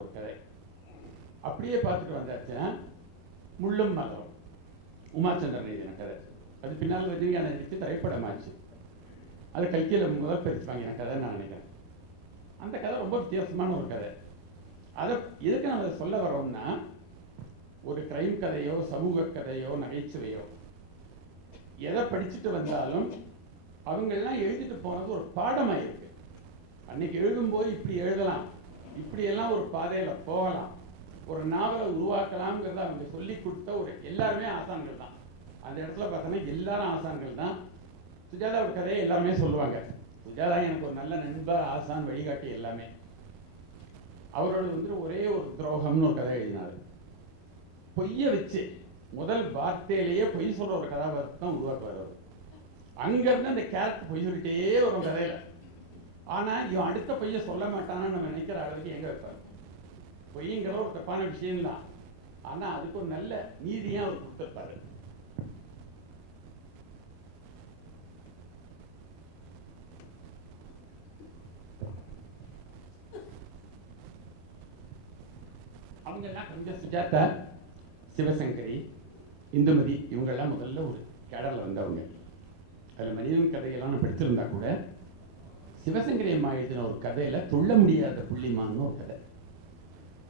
கதை அப்படியே பார்த்துட்டு வந்தாச்சுன்னா முள்ளும் மலரும் உமாச்சந்திரன் எழுதின கதை. அது பின்னால் ரஜினிகாந்த் நடித்து திரைப்படமாச்சு. அது கல்கியில் முதல் பரிசு வாங்கின கதை நான் நினைக்கிறேன். அந்த கதை ரொம்ப வித்தியாசமான ஒரு கதை. அதை எதுக்கு நம்ம சொல்ல வரோம்னா, ஒரு கிரைம் கதையோ சமூக கதையோ நகைச்சுவையோ எதை படிச்சுட்டு வந்தாலும் அவங்கெல்லாம் எழுதிட்டு போனது ஒரு பாடமாக இருக்கு. அன்னைக்கு எழுதும்போது இப்படி எழுதலாம், இப்படியெல்லாம் ஒரு பாதையில் போகலாம், ஒரு நாவலை உருவாக்கலாம்ங்கிறத அவங்க சொல்லி கொடுத்த ஒரு எல்லாருமே ஆசான்கள் தான். அந்த இடத்துல பார்த்தோன்னா எல்லாரும் ஆசான்கள் தான். சுஜாதா ஒரு கதையை எல்லாருமே சொல்லுவாங்க. சுஜாதா எனக்கு ஒரு நல்ல நண்பர், ஆசான், வழிகாட்டி எல்லாமே. அவரோட ஒரே ஒரு துரோகம்னு ஒரு கதை எழுதினார். பொய்யை வச்சு முதல் வார்த்தையிலேயே பொய் சொல்ற ஒரு கதாபாத்திரத்தை தான் உருவாக்குவார் அவர். அங்கிருந்து அந்த கேரக்டர் பொய் சொல்லிட்டே வரும் கதையில. ஆனா இவன் அடுத்த பொய்யை சொல்ல மாட்டான்னு நம்ம நினைக்கிற அளவுக்கு எங்க வைப்பார். பொய்ங்கிற ஒரு தப்பான விஷயம்தான், ஆனா அதுக்கு ஒரு நல்ல நீதியா அவர் கொடுத்திருப்பாரு. அவங்க எல்லாம் கொஞ்சம் சுஜாதா, சிவசங்கரி, இந்துமதி இவங்கெல்லாம் முதல்ல ஒரு கேடரில் வந்தவங்க. அதில் மனிதன் கதையெல்லாம் நான் படிச்சிருந்தா கூட சிவசங்கரி அம்மா எழுதின ஒரு கதையில் துள்ள முடியாத புள்ளிமான்னு ஒரு கதை.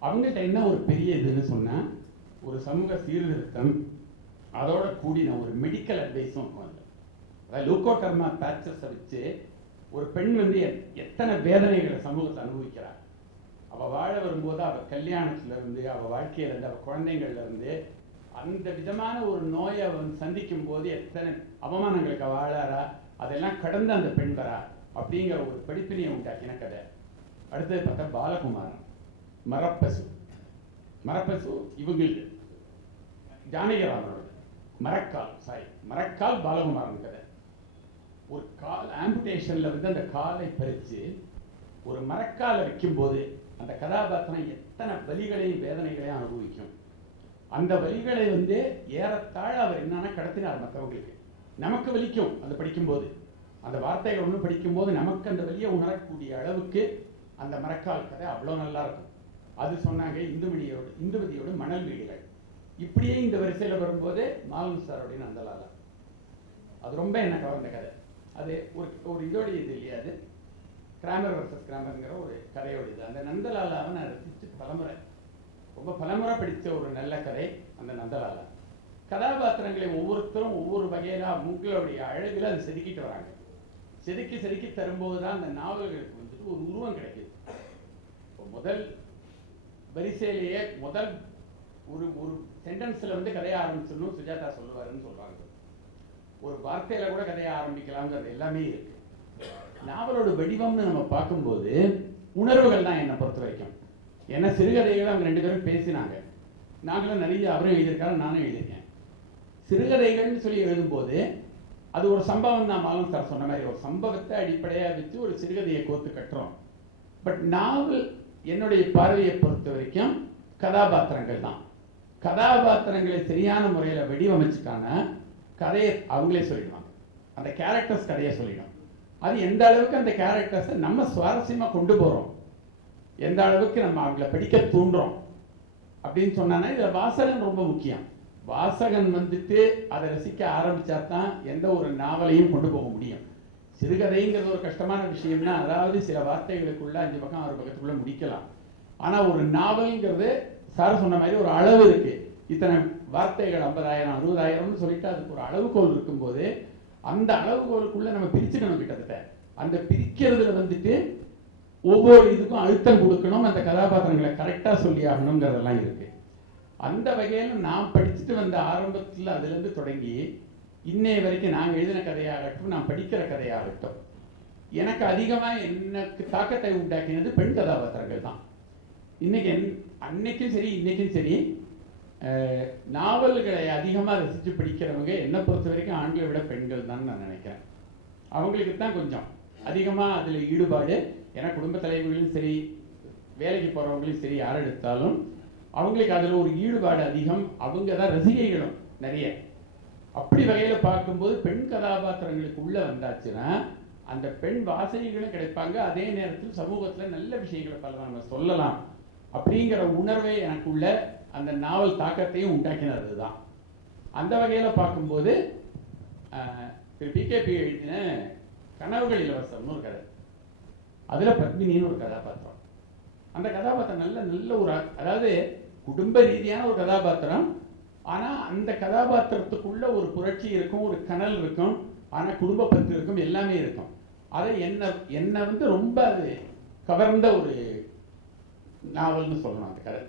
அவங்கள்ட்ட என்ன ஒரு பெரிய இதுன்னு சொன்னால், ஒரு சமூக சீர்திருத்தம் அதோட கூடின ஒரு மெடிக்கல் அட்வைஸும் இருக்கும். அதாவது லூக்கோடர்மா பேச்சஸை வச்சு ஒரு பெண் எத்தனை வேதனைகளை சமூகத்தை அனுபவிக்கிறார். அவள் வாழ வரும்போது அவள் கல்யாணத்துலேருந்து, அவள் வாழ்க்கையிலேருந்து, அவள் குழந்தைங்கள்லேருந்து அந்த விதமான ஒரு நோயை அவன் சந்திக்கும் போது எத்தனை அவமானங்களுக்கு வாழாரா, அதெல்லாம் கடந்து அந்த பெண் வரா அப்படிங்கிற ஒரு படிப்பினையை உண்டாக்கின கதை. அடுத்தது பார்த்தா பாலகுமாரன், மரப்பசு. மரப்பசு இவங்களுக்கு ஜானகிராமனோட மரக்கால் பாலகுமாரன் கதை. ஒரு கால் ஆம்புடேஷன்ல அந்த காலை பறித்து ஒரு மரக்காலை வைக்கும்போது அந்த கதாபாத்திரம் எத்தனை வலிகளையும் வேதனைகளையும் அனுபவிக்கும். அந்த வலிகளை ஏறத்தாழ அவர் என்னன்னா கடத்தினார் மற்றவங்களுக்கு. நமக்கு வலிக்கும் அந்த படிக்கும்போது, அந்த வார்த்தைகள் ஒன்று படிக்கும்போது நமக்கு அந்த வலியை உணரக்கூடிய அளவுக்கு அந்த மரக்கால் கதை அவ்வளோ நல்லா இருக்கும். அது சொன்னாங்க இந்துமதியோட மணல் வீடுகள். இப்படியே இந்த வரிசையில் வரும்போது மாலன் சாரோடைய நந்தலாலா, அது ரொம்ப என்ன கவர்ந்த கதை. அது ஒரு இதோடைய இது இல்லையா, அது கிராமர் வர்சஸ் கிராமருங்கிற ஒரு கதையோட இது. அந்த நந்தலாலாவை நான் ரசித்து ரொம்ப பலமுறை படித்த ஒரு நல்ல கதை அந்த நந்தலாலா. கதாபாத்திரங்களை ஒவ்வொருத்தரும் ஒவ்வொரு வகையில அவங்களுடைய அழகில் அதை செதுக்கிட்டு வராங்க. செதுக்கி தரும்போது தான் அந்த நாவல்களுக்கு ஒரு உருவம் கிடைக்குது. முதல் வரிசையிலேயே முதல் ஒரு சென்டென்ஸ்ல கதையை ஆரம்பிச்சிடணும் சுஜாதா சொல்லுவாருன்னு சொல்றாங்க. ஒரு வார்த்தையில கூட கதையை ஆரம்பிக்கலாம்ங்கிறது எல்லாமே இருக்கு. நாவலோட வடிவம்னு நம்ம பார்க்கும்போது உணர்வுகள் தான் என்னை பொறுத்த வரைக்கும். ஏன்னா சிறுகதைகள் அவங்க ரெண்டு பேரும் பேசினாங்க. நாங்களும் நிறைய, அவரும் எழுதியிருக்காரு, நானும் எழுதியிருக்கேன். சிறுகதைகள்னு சொல்லி எழுதும்போது அது ஒரு சம்பவம் தான். மாலன் சார் சொன்ன மாதிரி ஒரு சம்பவத்தை அடிப்படையாக வச்சு ஒரு சிறுகதையை கோர்த்து கட்டுறோம். பட் நாவல் என்னுடைய பார்வையை பொறுத்த வரைக்கும் கதாபாத்திரங்கள் தான். கதாபாத்திரங்களை சரியான முறையில் வடிவமைச்சுக்கான கதையை அவங்களே சொல்லிடுவாங்க. அந்த கேரக்டர்ஸ் கதையை சொல்லிடும். அது எந்த அளவுக்கு அந்த கேரக்டர்ஸை நம்ம சுவாரஸ்யமாக கொண்டு போகிறோம், எந்த அளவுக்கு நம்ம அவங்கள படிக்க தூண்டுறோம் அப்படின்னு சொன்னாங்கன்னா இதில் வாசகன் ரொம்ப முக்கியம். வாசகன் அதை ரசிக்க ஆரம்பித்தா தான் எந்த ஒரு நாவலையும் கொண்டு போக முடியும். சிறுகதைங்கிறது ஒரு கஷ்டமான விஷயம்னா, அதாவது சில வார்த்தைகளுக்குள்ள 5 பக்கம் 6 பக்கத்துக்குள்ள முடிக்கலாம். ஆனால் ஒரு நாவல்ங்கிறது சார் சொன்ன மாதிரி ஒரு அளவு இருக்கு. இத்தனை வார்த்தைகள் 50,000 60,000ன்னு சொல்லிட்டு அதுக்கு ஒரு அளவுகோல் இருக்கும்போது அந்த அளவுகோலுக்குள்ள நம்ம பிரிச்சுக்கணும். கிட்டத்தட்ட அந்த பிரிக்கிறதுல ஒவ்வொரு இதுக்கும் அழுத்தம் கொடுக்கணும், அந்த கதாபாத்திரங்களை கரெக்டாக சொல்லி ஆகணுங்கிறதெல்லாம் இருக்கு. அந்த வகையில் நான் படிச்சுட்டு வந்த ஆரம்பத்தில் அதுலேருந்து தொடங்கி இன்னைய வரைக்கும் நாங்கள் எழுதின கதையாகட்டும், நான் படிக்கிற கதையாகட்டும், எனக்கு அதிகமாக எனக்கு தாக்கத்தை உண்டாக்கினது பெண் கதாபாத்திரங்கள் தான். அன்னைக்கும் சரி இன்னைக்கும் சரி நாவல்களை அதிகமாக ரசித்து படிக்கிறவங்க என்னை பொறுத்த வரைக்கும் ஆண்களை விட பெண்கள் தான் நான் நினைக்கிறேன். அவங்களுக்கு தான் கொஞ்சம் அதிகமாக அதில் ஈடுபாடு. ஏன்னா குடும்ப தலைவர்களும் சரி, வேலைக்கு போகிறவங்களும் சரி, யார் எடுத்தாலும் அவங்களுக்கு அதில் ஒரு ஈடுபாடு அதிகம். அவங்க தான் ரசிகைகளும் நிறைய. அப்படி வகையில் பார்க்கும்போது பெண் கதாபாத்திரங்களுக்கு உள்ளே வந்தாச்சுன்னா அந்த பெண் வாசகிகளும் கிடைப்பாங்க. அதே நேரத்தில் சமூகத்தில் நல்ல விஷயங்களை பல நம்ம சொல்லலாம் அப்படிங்கிற உணர்வை எனக்குள்ள அந்த நாவல் தாக்கத்தையும் உண்டாக்கினது தான். அந்த வகையில் பார்க்கும்போது திரு பிகேபி எழுதின கனவுகள் இலவசம்னு ஒரு கதை, அதில் பத்மினின்னு ஒரு கதாபாத்திரம். அந்த கதாபாத்திரம் நல்ல ஒரு, அதாவது குடும்ப ரீதியான ஒரு கதாபாத்திரம். ஆனால் அந்த கதாபாத்திரத்துக்குள்ள ஒரு புரட்சி இருக்கும், ஒரு கனல் இருக்கும், ஆனால் குடும்ப பற்று இருக்கும், எல்லாமே இருக்கும். அதை என்னை ரொம்ப அது கவர்ந்த ஒரு நாவல்னு சொல்லணும் அந்த கதை.